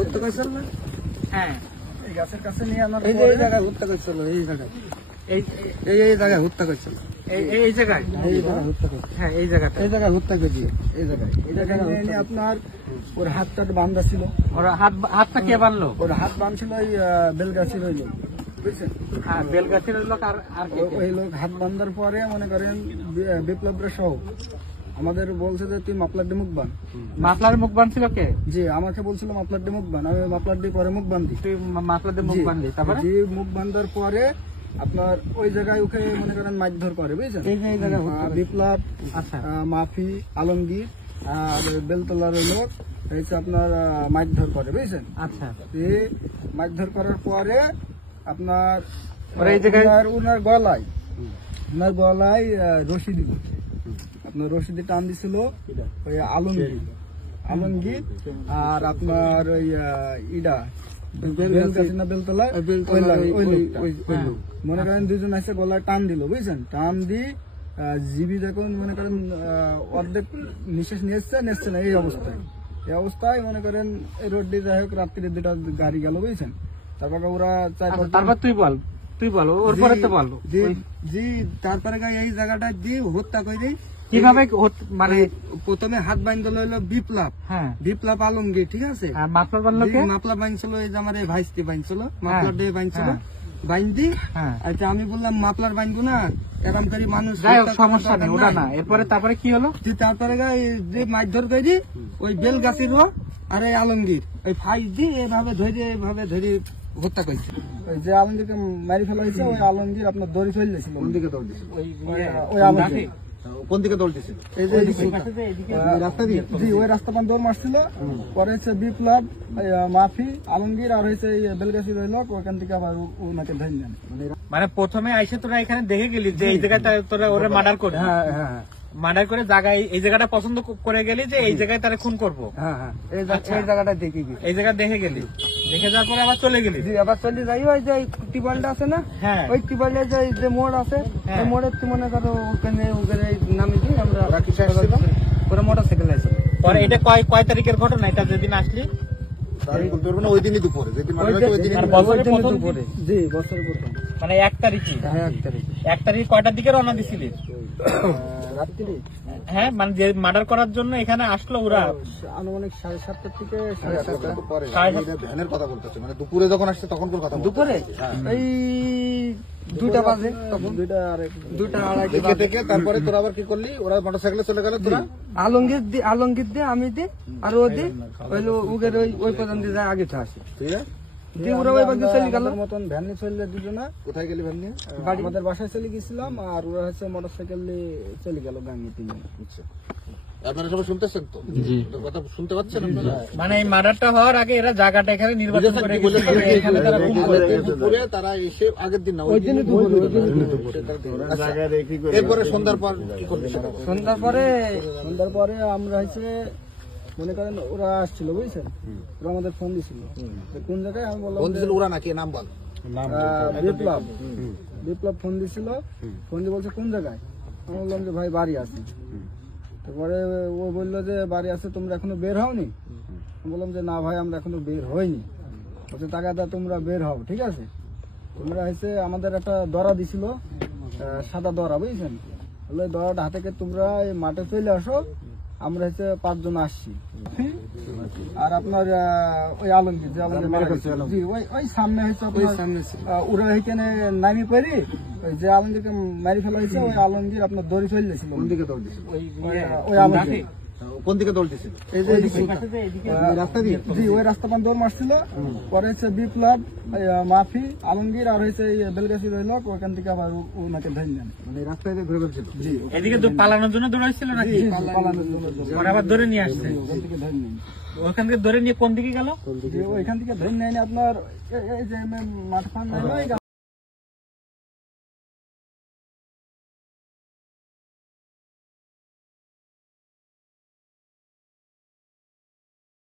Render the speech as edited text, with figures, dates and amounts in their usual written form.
হত্যা করেছিল না? হ্যাঁ, এই গাছের কাছে নিয়ে আমার এই জায়গায় হত্যা করেছিল, এই জায়গায় এই জায়গায় হত্যা করেছিল, এই জায়গায় হত্যা করেছিল। হ্যাঁ, এই জায়গাটা এই জায়গায় হত্যা করেছি, এই জায়গায় নিয়ে আপনার ওর হাতটা বান্ধা ছিল। ওরা হাতটা কে বানলো? ওর হাত বাঁধছিল ওই বেলগাছির ওই লোক, বুঝছেন? হ্যাঁ, বেলগাছির লোক। আর ওই লোক হাত বান্ধার পরে মনে করেন বিপ্লবরা সহ আমাদের বলছে যে তুই মাপলার ডি মুখ বান। মাফলার মুখ বানছিল কে? জি, আমাকে বলছিল মাপলার ডি মুখ বান, আমি মাপলার ডি পরে মুখ বান্ধি। তুই মাফলার দিয়ে মুখ বানলি, তারপরে জি, মুখ বান্ধার পরে আপনার ওই জায়গায় ওকে মনে করেন মারধর করে, বুঝছেন? এই জায়গায় বিপ্লব, আচ্ছা, মাফি, আলমগীর আর বেলতলার ওই লোক হচ্ছে আপনার মারধর করে, বুঝছেন? আচ্ছা, এই মারধর করার পরে আপনার ওরা এই জায়গায় ওনার গলায় রশি দিল, আপনার রশি দিয়ে টান দিছিল ওই আলমগীর আর আপনার ওই ইডা বেলতলা মনে করেন দুজন আছে গলায় টান দিল, বুঝছেন? টান দিয়ে জিবি যখন মনে করেন অর্ধেক নিঃশ্বাস নিচ্ছে না, এই অবস্থায় মনে করেন এই রোড দিয়ে যাই হোক রাত্রির 2টা গাড়ি গেল, বুঝছেন? তারপরে ওরা তারপর তুই বল ওর পরে তো বল। জি, তারপরে এই জায়গাটা দিয়ে হত্যা করে কিভাবে মানে প্রথমে হাত বান্ধল হইলো বিপ্লব আলমগীর, ঠিক আছে? মাফলার বানলো কে? মাফলার বাঁধছিল এই যে আমার এই ভাইস্তি বাঁধছিল, মাফলার দিয়ে বাঁধছিল, বাইন্দি। আচ্ছা, আমি বললাম মাফলার বাঁধবো না, এরকম করে মানুষ সমস্যা নেই, ওটা না। তারপরে কি হলো? তারপরে যে মারধর করে ওই বেলগাছির আর এই আলমগীর ওই ফাইস দিয়ে এভাবে ধরে হত্যা করেছে। ওই যে আলমগীরকে মারি ফেলা হয়েছে, ওই আলমগীর আপনার দড়ি চলছিল। কোন দিকে দৌড় দিছিল? ওই আলমগীর কোন দিকে দৌড় দিছিল? এই যে রাস্তা দিয়ে, জি, ওই রাস্তা পান দৌড় মারছিল। পরে হচ্ছে বিপ্লব, মাফি, আলমগীর আর হয়েছে বেলগাছি রইল, ওখান থেকে আবার ওনাকে ধরে নেন। মানে প্রথমে আইসে তোরা এখানে দেখে গেলি যে এই জায়গাটা তোরা ওরা মার্ডার করে, মার্ডার করে জায়গায় এই জায়গাটা পছন্দ করে গেলি যে এই জায়গায় তারা খুন করবো। এই জায়গাটা দেখে গেলি, এই জায়গা দেখে গেলি, দেখে যাওয়ার পরে আবার চলে গেলি। আবার চলে যাই ওই যে টিউবওয়েলটা আছে না, ওই টিউবওয়েলের যে মোড় আছে, ওই মোড়ের মনে করো ওখানে নামে দিই আমরা। ওরা মোটরসাইকেল আছে। পরে এটা কয় তারিখের ঘটনা? এটা যেদিন আসলি ওই দিনই দুপুরে, জি, বছরের প্রথম, মানে 1 তারিখে। 1 তারিখ কয়টার দিকে রওনা দিছিলি? রাত্রি। হ্যাঁ, মানে যে মার্ডার করার জন্য এখানে আসলো ওরা আনুমানিক 7:30 থেকে 7:30। ভ্যানের কথা বলতেছে, মানে দুপুরে যখন আসছে তখন কোন কথা? দুপুরে এই 2টা বাজে, তখন 2টা আড়াই থেকে। তারপরে তোরা আবার কি করলি? ওরা মোটরসাইকেলে চলে গেল, তোরা আলমগীর দিয়ে আমি দি আর ও দি হইলো উগের ওই পর্যন্ত যায় আগে তো আসে, ঠিক আছে? মতন ভ্যান নিয়ে চলে দুজনা। কোথায় গেলি ভ্যান নিয়ে? আমাদের বাসায় চলে গেছিলাম, আর ওরা হচ্ছে মোটরসাইকেল নিয়ে চলে গেল গাঙ্গে 3 জন। আপনারা সবাই শুনতেছেন তো? কথা শুনতে পাচ্ছেন? মানে এই মার্ডারটা হওয়ার আগে এরা জায়গাটা এখানে নির্বাচন করে তারা এসে আগের দিন না, ওই দিন এরপরে সন্ধ্যার পর কি করবে? সন্ধ্যার পরে আমরা হচ্ছে মনে করেন ওরা আসছিল, বুঝছেন? ওরা আমাদের ফোন দিছিল কোন জায়গায়। আমি বললাম ওরা নাকি নাম বল। বিপ্লব ফোন দিছিল, ফোন দিয়ে বলছে কোন জায়গায়? আমি বললাম যে ভাই বাড়ি আছে। তারপরে ও বললো যে বাড়ি আছে, তোমরা এখনো বের হওনি? আমি বললাম যে না ভাই, আমরা এখনো বের হইনি। বলছে টাকাটা তোমরা বের হও, ঠিক আছে? তোমরা হচ্ছে আমাদের একটা দড়া দিছিল, সাদা দড়া, বুঝছেন? বললো দড়াটা হাতে তোমরা এই মাঠে চলে আসো, আমরা হচ্ছে 5 জন আসছি। আর আপনার ওই আলমগীর জি, ওই সামনে হচ্ছে ওরা এখানে নামি পড়ি, ওই যে আলমগীরকে মারি ফেলা হয়েছে, ওই আলমগীর আপনার দড়ি চলে দিয়েছিল। কোন দিকে দৌড় দিয়েছিল? ওই আলমগীর কোন দিকে দৌড় দিয়েছিল? এই যে রাস্তা দিয়ে, জি, ওই রাস্তা পান দৌড় মারছিল। পরে হচ্ছে বিপ্লব, মাফি, আলমগীর আর হয়েছে বেলগাছি রইল, ওখান থেকে আবার ওনাকে ধরে নেন। মানে রাস্তায় ঘুরে ঘুরছিল। জি, এদিকে পালানোর জন্য দৌড়াইছিল নাকি? পালানোর জন্য। পরে আবার ধরে নিয়ে আসছে। ওখান থেকে ধরে নিয়ে কোন দিকে গেল? ওইখান থেকে ধরে নেয়নি আপনার এই যে মাঠ ফান